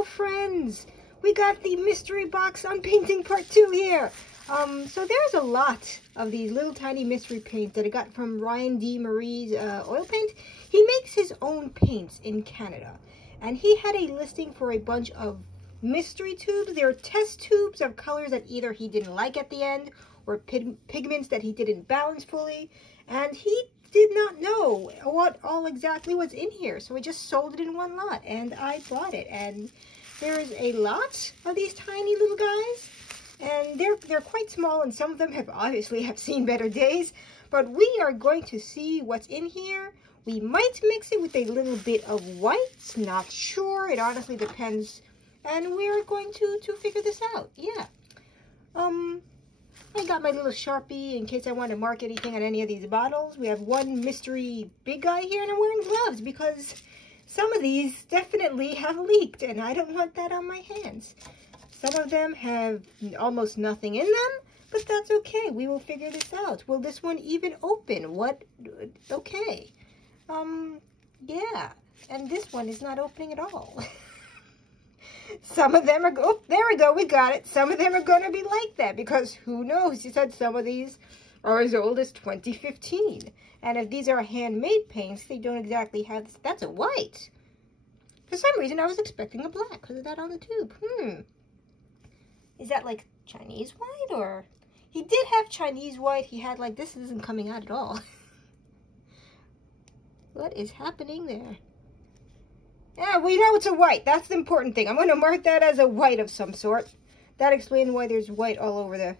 Hello friends! We got the mystery box unpainting part 2 here. So there's a lot of these little tiny mystery paints that I got from DeMaree's oil paint. He makes his own paints in Canada. And he had a listing for a bunch of mystery tubes. They're test tubes of colors that either he didn't like at the end or pigments that he didn't balance fully. And he did not know what all exactly was in here, so he just sold it in one lot, and I bought it. And there's a lot of these tiny little guys, and they're quite small, and some of them have obviously seen better days. But we are going to see what's in here. We might mix it with a little bit of white, not sure. It honestly depends, and we're going to figure this out. Yeah. I got my little Sharpie in case I want to mark anything on any of these bottles. We have one mystery big guy here, and I'm wearing gloves because some of these definitely have leaked, and I don't want that on my hands. Some of them have almost nothing in them, but that's okay. We will figure this out. Will this one even open? What? Okay. Yeah. And this one is not opening at all. Some of them are, oh, there we go, we got it. Some of them are going to be like that because who knows? He said some of these are as old as 2015. And if these are handmade paints, they don't exactly have this. That's a white. For some reason, I was expecting a black because of that on the tube. Is that like Chinese white or? He did have Chinese white. He had like, this isn't coming out at all. What is happening there? Yeah, we know it's a white. That's the important thing. I'm going to mark that as a white of some sort. That explains why there's white all over there.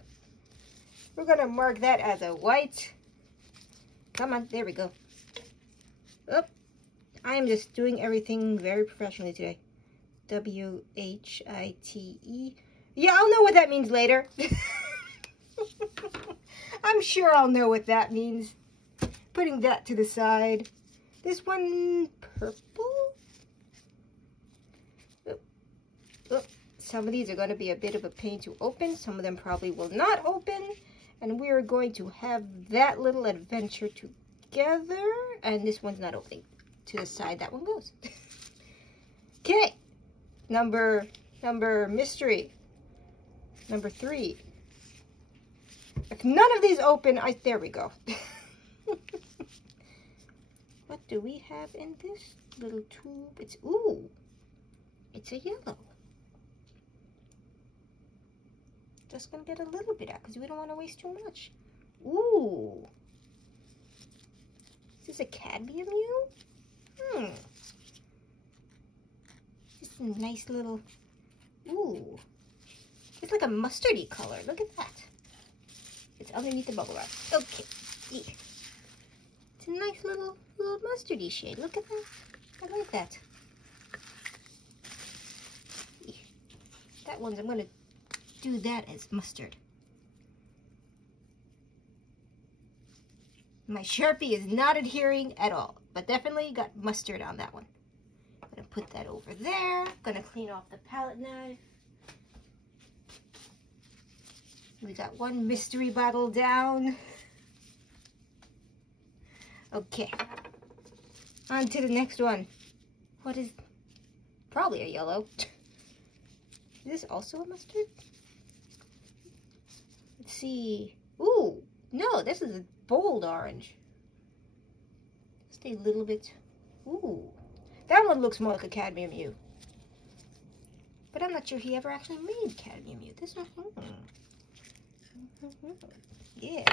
We're going to mark that as a white. Come on, there we go. Oh, I am just doing everything very professionally today. W-H-I-T-E. Yeah, I'll know what that means later. I'm sure I'll know what that means. Putting that to the side. This one, purple? Some of these are going to be a bit of a pain to open. Some of them probably will not open. And we are going to have that little adventure together. And this one's not opening. To the side that one goes. Okay. Number mystery. Number 3. If none of these open, there we go. What do we have in this little tube? It's, ooh, it's a yellow. Just gonna get a little bit out because we don't want to waste too much. Ooh. Is this a cadmium hue? Just a nice little, ooh. It's like a mustardy color. Look at that. It's underneath the bubble wrap. Okay. Yeah. It's a nice little mustardy shade. Look at that. I like that. Yeah. That one's, I'm gonna do that as mustard. My Sharpie is not adhering at all, but definitely got mustard on that one. I'm gonna put that over there. Gonna clean off the palette knife. We got one mystery bottle down. Okay, on to the next one. What is, probably a yellow. Is this also a mustard? Let's see. Ooh, no, this is a bold orange. Just a little bit. Ooh, that one looks more like a cadmium hue. But I'm not sure he ever actually made cadmium hue. This one, yeah.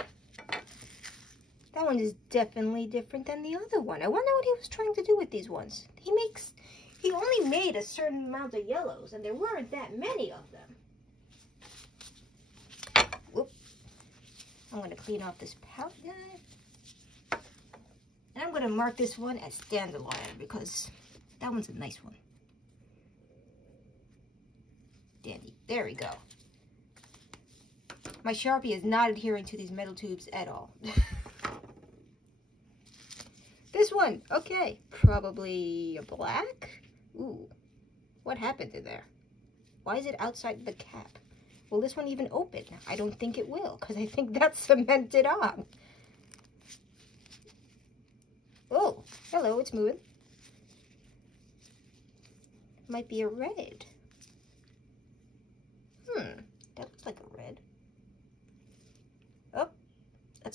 That one is definitely different than the other one. I wonder what he was trying to do with these ones. He only made a certain amount of yellows, and there weren't that many of them. Whoop. I'm going to clean off this palette knife. And I'm going to mark this one as dandelion because that one's a nice one. Dandy. There we go. My Sharpie is not adhering to these metal tubes at all. This one, okay, probably a black. Ooh, what happened in there? Why is it outside the cap? Will this one even open? I don't think it will, because I think that's cemented on. Oh, hello, it's moving. Might be a red.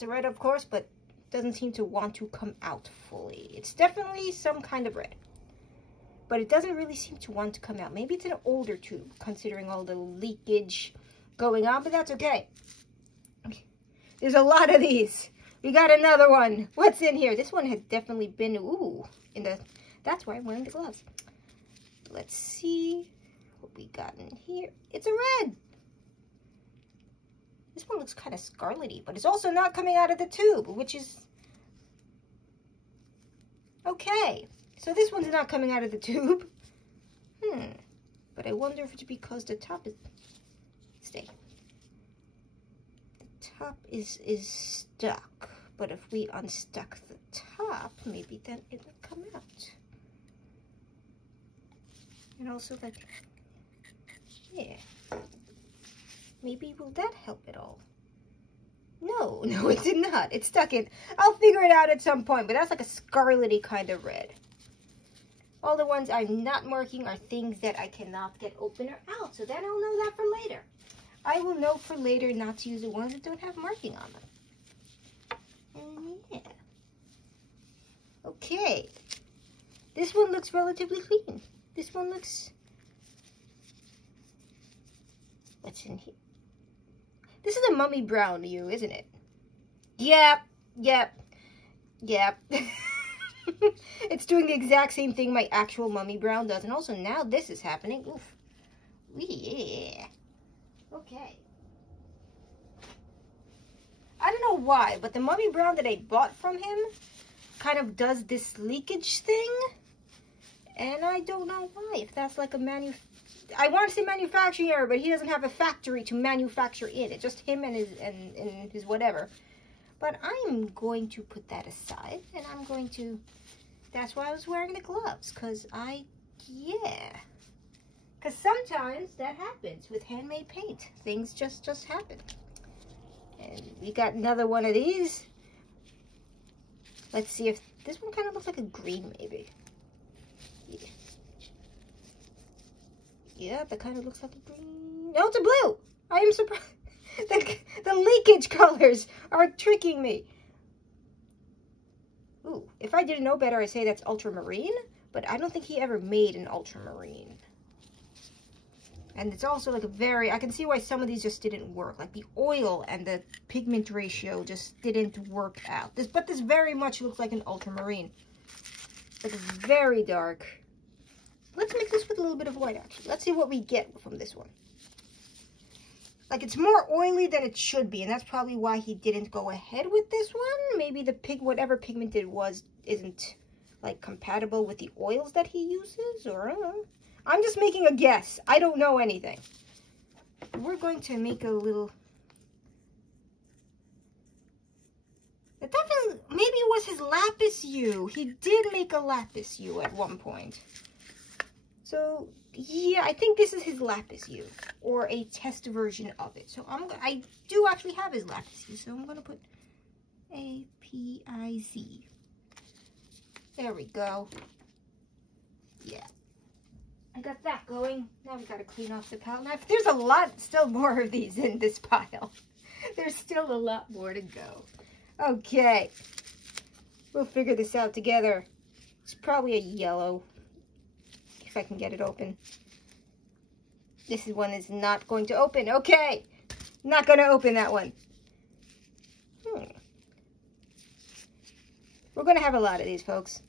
That's a red, of course, but doesn't seem to want to come out fully. It's definitely some kind of red, but it doesn't really seem to want to come out. Maybe it's an older tube, considering all the leakage going on, but that's okay. There's a lot of these. We got another one. What's in here? This one has definitely been, ooh, that's why I'm wearing the gloves. Let's see what we got in here. It's a red. This one looks kind of scarlety, but it's also not coming out of the tube, which is okay. So this one's not coming out of the tube. But I wonder if it's because the top is, stay. The top is stuck. But if we unstuck the top, maybe then it will come out. And also like, yeah. Maybe will that help at all? No, it did not. It's stuck in. I'll figure it out at some point, but that's like a scarlety kind of red. All the ones I'm not marking are things that I cannot get open or out, so then I'll know that for later. I will know for later not to use the ones that don't have marking on them. And yeah. Okay. This one looks relatively clean. This one looks... What's in here? This is a mummy brown hue, isn't it? Yep. It's doing the exact same thing my actual mummy brown does. And also now this is happening. Oof. Yeah. Okay. I don't know why, but the mummy brown that I bought from him kind of does this leakage thing. And I don't know why. If that's like a I want to say manufacturing error, but he doesn't have a factory to manufacture in. It's just him and his whatever. But I'm going to put that aside, and I'm going to... That's why I was wearing the gloves, because yeah. Because sometimes that happens with handmade paint. Things just happen. And we got another one of these. Let's see if... This one kind of looks like a green, maybe. Yeah. Yeah, that kind of looks like a green. No, it's a blue. I am surprised. The leakage colors are tricking me. Ooh, if I didn't know better, I'd say that's ultramarine, but I don't think he ever made an ultramarine. And it's also like I can see why some of these just didn't work. Like the oil and the pigment ratio just didn't work out. But this very much looks like an ultramarine. It's very dark. Let's mix this with a little bit of white, actually. Let's see what we get from this one. Like, it's more oily than it should be, and that's probably why he didn't go ahead with this one. Maybe the whatever pigment it was isn't, like, compatible with the oils that he uses, or I don't know. I'm just making a guess. I don't know anything. We're going to make a little... Maybe it was his lapis hue. He did make a lapis hue at one point. So, yeah, I think this is his lapis hue, or a test version of it. So I do actually have his lapis hue, so I'm going to put A-P-I-Z. There we go. Yeah. I got that going. Now we got to clean off the palette knife. There's a lot, still more of these in this pile. There's still a lot more to go. Okay. We'll figure this out together. It's probably a yellow. If I can get it open. This is one that's not going to open. Okay. Not going to open that one. We're going to have a lot of these, folks.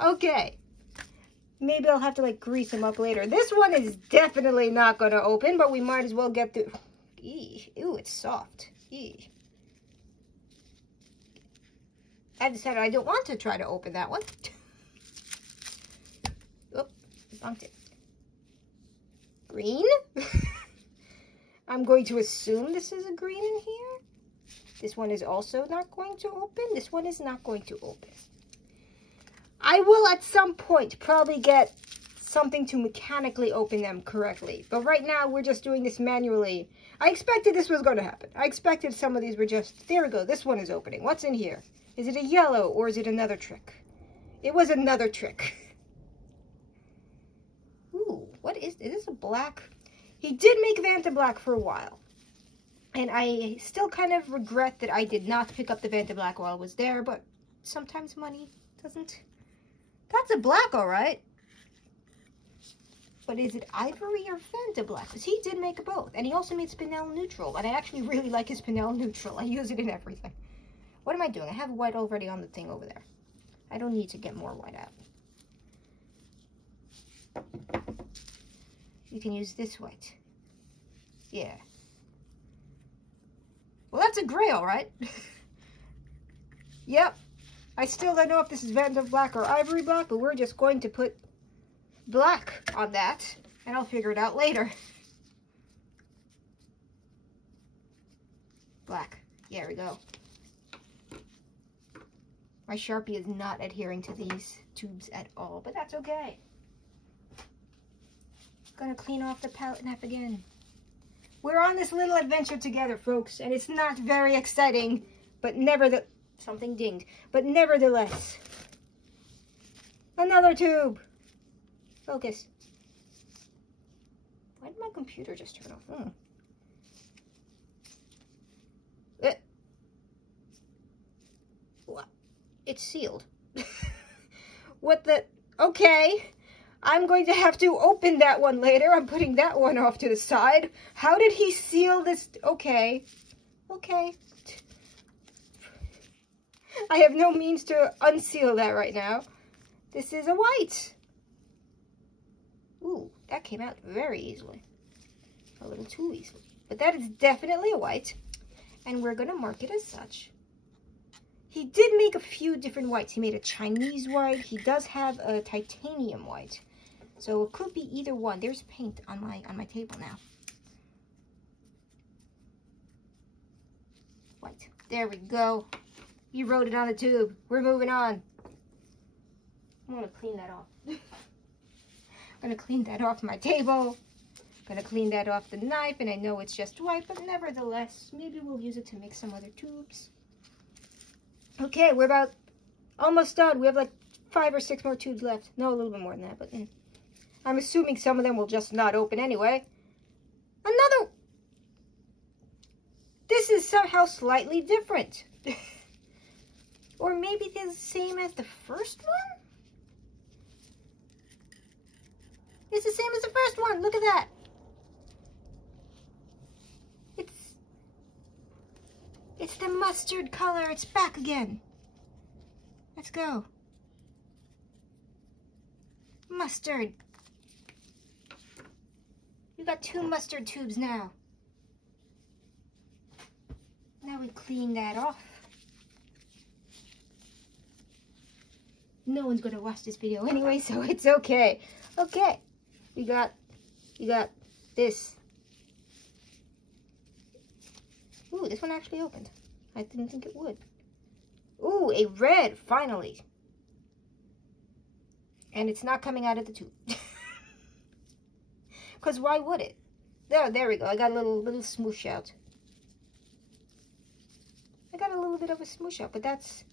Okay. Maybe I'll have to, like, grease them up later. This one is definitely not going to open, but we might as well get through. Ew, it's soft. Ew. I decided I don't want to try to open that one. Oop, bumped it. Green? I'm going to assume this is a green in here. This one is also not going to open. This one is not going to open. I will at some point probably get something to mechanically open them correctly. But right now we're just doing this manually. I expected this was going to happen. I expected some of these were just... There we go. This one is opening. What's in here? Is it a yellow or is it another trick? It was another trick. Ooh, what is this? Is this a black? He did make Vanta black for a while. And I still kind of regret that I did not pick up the Vanta Black while it was there, but sometimes money doesn't. That's a black, all right. But is it Ivory or Vanta Black? Because he did make both. And he also made Spinel Neutral. And I actually really like his Spinel Neutral. I use it in everything. What am I doing? I have white already on the thing over there. I don't need to get more white out. You can use this white. Yeah. Well, that's a gray, all right. Yep. I still don't know if this is Vanta Black or Ivory Black, but we're just going to put black on that, and I'll figure it out later. Black. There we go. My Sharpie is not adhering to these tubes at all, but that's okay. Gonna clean off the palette nap again. We're on this little adventure together, folks, and it's not very exciting, but something dinged. But nevertheless, another tube. Focus. Why did my computer just turn off? What? It's sealed. What the? Okay. I'm going to have to open that one later. I'm putting that one off to the side. How did he seal this? Okay. Okay. I have no means to unseal that right now. This is a white. Ooh, that came out very easily. A little too easily. But that is definitely a white. And we're going to mark it as such. He did make a few different whites. He made a Chinese white. He does have a titanium white. So it could be either one. There's paint on my table now. White. There we go. You wrote it on the tube. We're moving on. I'm going to clean that off. I'm going to clean that off my table. I'm going to clean that off the knife. And I know it's just white, but nevertheless, maybe we'll use it to make some other tubes. Okay, we're about almost done. We have like 5 or 6 more tubes left. No, a little bit more than that, but I'm assuming some of them will just not open anyway. Another. This is somehow slightly different. Or maybe they're the same as the first one? It's the same as the first one. Look at that. It's the mustard color. It's back again. Let's go. Mustard. We got 2 mustard tubes now. Now we clean that off. No one's gonna watch this video anyway, so it's okay. Okay. We got this. Ooh, this one actually opened. I didn't think it would. Ooh, a red, finally. And it's not coming out of the tube. Because why would it? There we go. I got a little smoosh out. I got a little bit of a smoosh out, but that's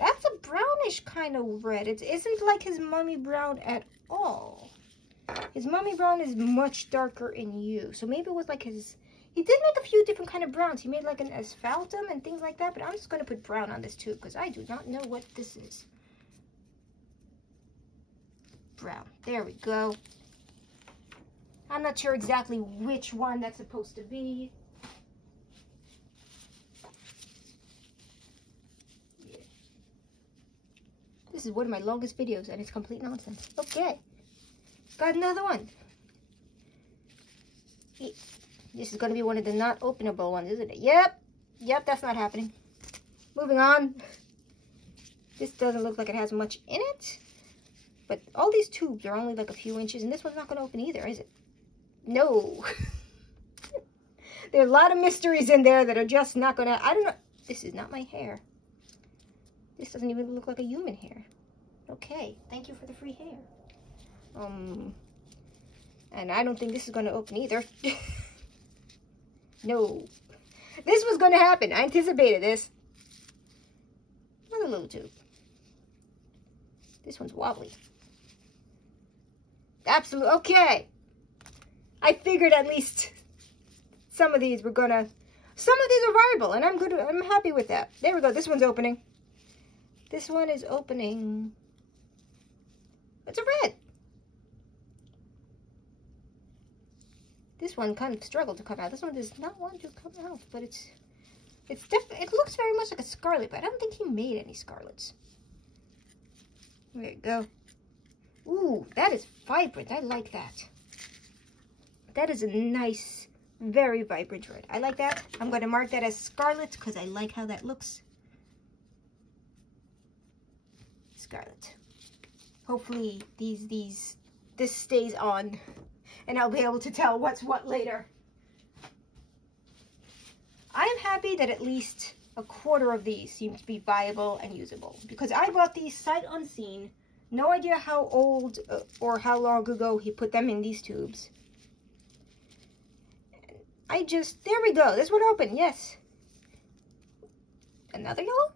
a brownish kind of red. It isn't like his mummy brown at all. His mummy brown is much darker in hue. So maybe it was like his... He did make a few different kind of browns. He made like an asphaltum and things like that. But I'm just going to put brown on this tube because I do not know what this is. Brown. There we go. I'm not sure exactly which one that's supposed to be. Yeah. This is one of my longest videos and it's complete nonsense. Okay. Got another one. This is going to be one of the not openable ones, isn't it? Yep, that's not happening. Moving on. This doesn't look like it has much in it. But all these tubes are only like a few inches, and this one's not going to open either, is it? No. There are a lot of mysteries in there that are just not going to... I don't know. This is not my hair. This doesn't even look like a human hair. Okay, thank you for the free hair. And I don't think this is going to open either. No. This was going to happen. I anticipated this. Another little tube. This one's wobbly. Absolutely. Okay. I figured at least some of these were going to... Some of these are viable, and I'm good. I'm happy with that. There we go. This one's opening. This one is opening. It's a red. This one kind of struggled to come out. This one does not want to come out, but it looks very much like a scarlet, but I don't think he made any scarlets. There you go. Ooh, that is vibrant. I like that. That is a nice, very vibrant red. I like that. I'm going to mark that as scarlet because I like how that looks. Scarlet. Hopefully this stays on and I'll be able to tell what's what later. I am happy that at least a quarter of these seem to be viable and usable because I bought these sight unseen. No idea how old or how long ago he put them in these tubes. There we go. This one open, yes. Another yellow?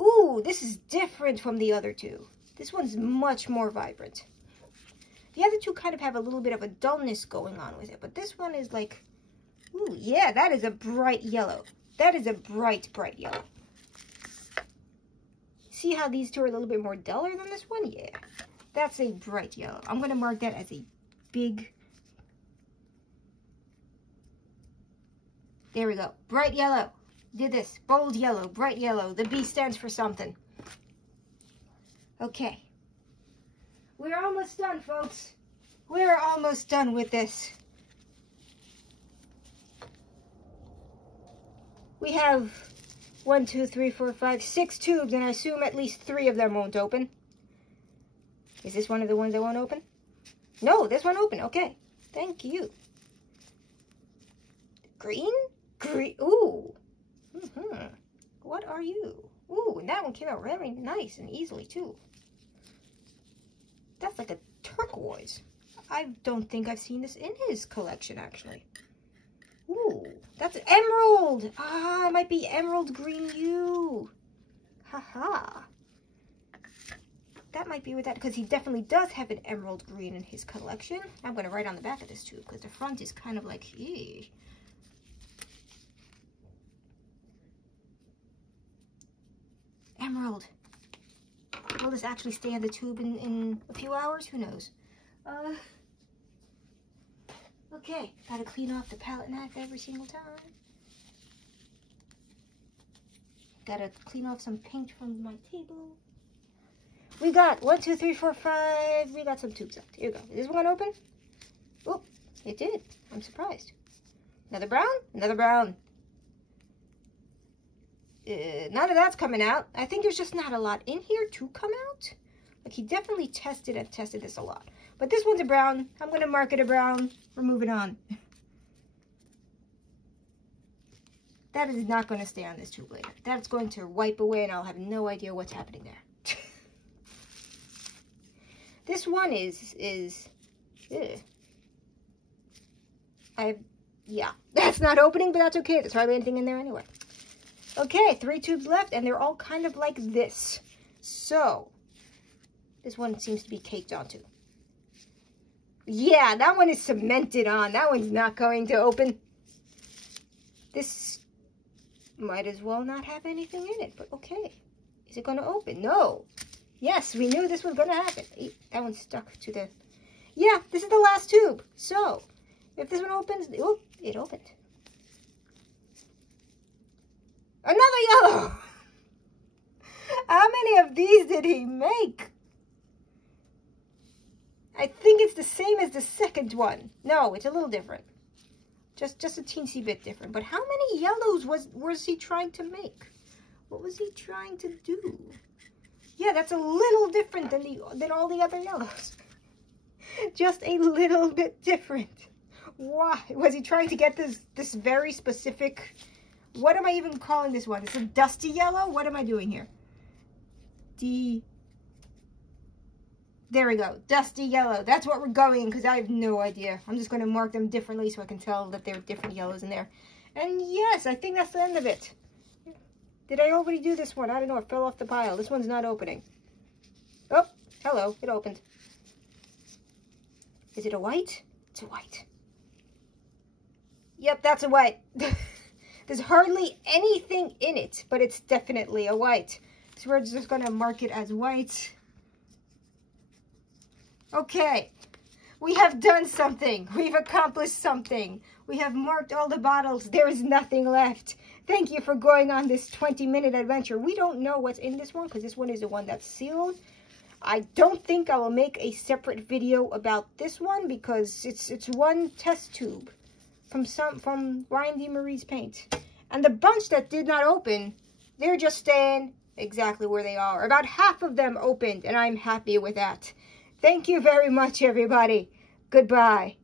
Ooh, this is different from the other two. This one's much more vibrant. The other two kind of have a little bit of a dullness going on with it, but this one is like, ooh, yeah, that is a bright yellow. That is a bright, bright yellow. See how these two are a little bit more duller than this one? Yeah, that's a bright yellow. I'm going to mark that as a big... There we go. Bright yellow. Did this. Bold yellow. Bright yellow. The B stands for something. Okay. We're almost done, folks. We're almost done with this. We have 1, 2, 3, 4, 5, 6 tubes, and I assume at least 3 of them won't open. Is this one of the ones that won't open? No, this one opened. Okay. Thank you. Green? Green. Ooh. What are you? Ooh, and that one came out very nice and easily, too. That's like a turquoise. I don't think I've seen this in his collection, actually. Ooh, that's emerald. Ah, it might be emerald green hue. Haha. That might be with that, because he definitely does have an emerald green in his collection. I'm going to write on the back of this tube, because the front is kind of like, eeh. Emerald. Will this actually stay in the tube in a few hours? Who knows? Okay, gotta clean off the palette knife every single time. Gotta clean off some paint from my table. We got 1, 2, 3, 4, 5. We got some tubes left. Here we go. Is this one open? Oh, it did. I'm surprised. Another brown? Another brown. None of that's coming out. I think there's just not a lot in here to come out. Like, he definitely tested this a lot. But this one's a brown. I'm going to mark it a brown. We're moving on. That is not going to stay on this tube later. That's going to wipe away and I'll have no idea what's happening there. This one yeah, that's not opening, but that's okay. There's hardly anything in there anyway. Okay, 3 tubes left, and they're all kind of like this. So, this one seems to be caked onto. Yeah, that one is cemented on. That one's not going to open. This might as well not have anything in it, but okay. Is it going to open? No. Yes, we knew this was going to happen. That one's stuck to the... Yeah, this is the last tube. So, if this one opens... Oh, it opened. Another yellow! How many of these did he make? I think it's the same as the second one. No, it's a little different. Just a teensy bit different. But how many yellows was he trying to make? What was he trying to do? Yeah, that's a little different than all the other yellows. Just a little bit different. Why? Was he trying to get this very specific... What am I even calling this one? It's a dusty yellow? What am I doing here? There we go. Dusty yellow. That's what we're going, because I have no idea. I'm just going to mark them differently so I can tell that there are different yellows in there. And yes, I think that's the end of it. Did I already do this one? I don't know. It fell off the pile. This one's not opening. Oh, hello. It opened. Is it a white? It's a white. Yep, that's a white. There's hardly anything in it, but it's definitely a white. So we're just going to mark it as white. Okay, we have done something. We've accomplished something. We have marked all the bottles. There is nothing left. Thank you for going on this 20-minute adventure. We don't know what's in this one because this one is the one that's sealed. I don't think I will make a separate video about this one because it's one test tube from Ryan DeMaree's paint. And the bunch that did not open, they're just staying exactly where they are. About half of them opened, and I'm happy with that. Thank you very much, everybody. Goodbye.